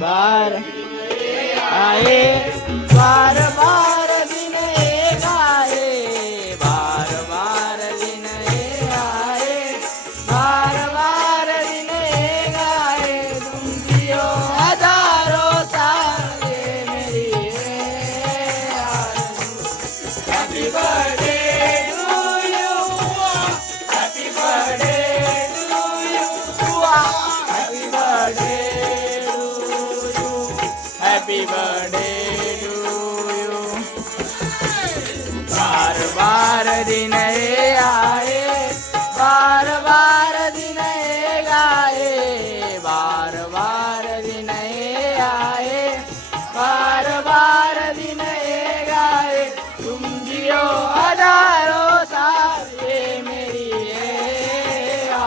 बार आए बार बार दिन एक आए बार बार दिन एक आए बार बार दिन एक आए तुम जियो हजारों साल ये मेरी happy birthday to you happy birthday to you happy birthday Happy birthday to you. बार बार दिन